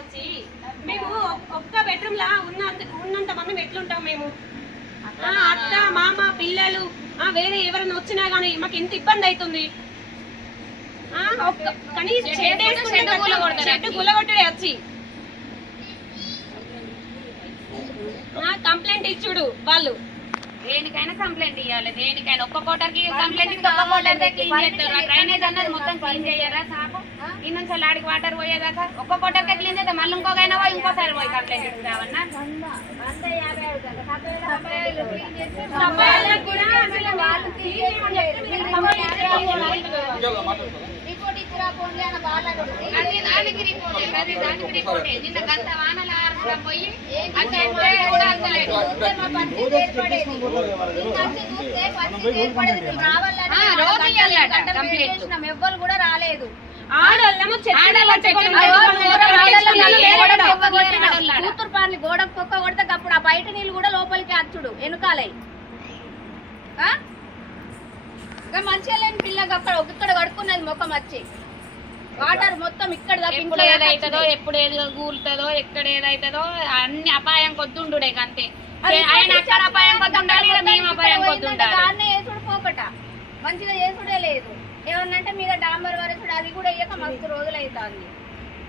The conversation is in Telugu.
వచ్చి మేము ఒక్క బెడ్రూమ్ లా ఉన్నంత మంది ఎట్లుంటాం మేము? అత్త మామ పిల్లలు వేరే ఎవరైనా వచ్చినా గానీ మాకు ఎంత ఇబ్బంది అవుతుంది. కనీసం షెడ్ గులగొట్టడే వచ్చి కంప్లైంట్ ఇచ్చుడు వాళ్ళు. దేనికైనా కంప్లైంట్ ఇవ్వాలి, దేనికైనా ఒక్క కోటర్కి కంప్లైంట్ ఇస్తే ఒక్క కోటర్ క్లీన్ చేస్తారు. డ్రైనేజ్ అన్నది మొత్తం క్లీన్ చేయరా సాపు? ఇన్నుంచి ఆడికి వాటర్ పోయేదాకా ఒక్క కోటర్కే క్లీన్ చేస్తే మళ్ళీ ఇంకొకైనా పోయి ఇంకోసారి పోయి కంప్లైంట్ ఇస్తామన్నా. దానికి రిపోర్ట్ నిన్న గంట వానల పోయి ఎవ్వరు కూడా రాలేదు. కూతురు పార్లు గోడకు పొక్క కొడితే అప్పుడు ఆ బయట నీళ్ళు కూడా లోపలికి అచ్చుడు వెనుకాలై మంచిగా లేని పిల్లకి అక్కడ ఇక్కడ కడుక్కున్నది ముఖం వచ్చి వాటర్ మొత్తం ఇక్కడ ఎప్పుడు ఏదైతుందో ఎప్పుడు ఏది కూలుతుందో ఎక్కడ ఏదైతుందో అన్ని అపాయం కొద్దుండుడే అంతే. ఆయన అక్కడ అపాయం కొద్దుండాలి, మేము అపాయం కొద్దుండాలి. దాన్నే వేసుడు పోకట మంచిగా చేసుడే లేదు. ఏమన్నంటే మీద డాంబర్ వరసుడు అది కూడా వేయక మస్తు రోజులు అవుతుంది.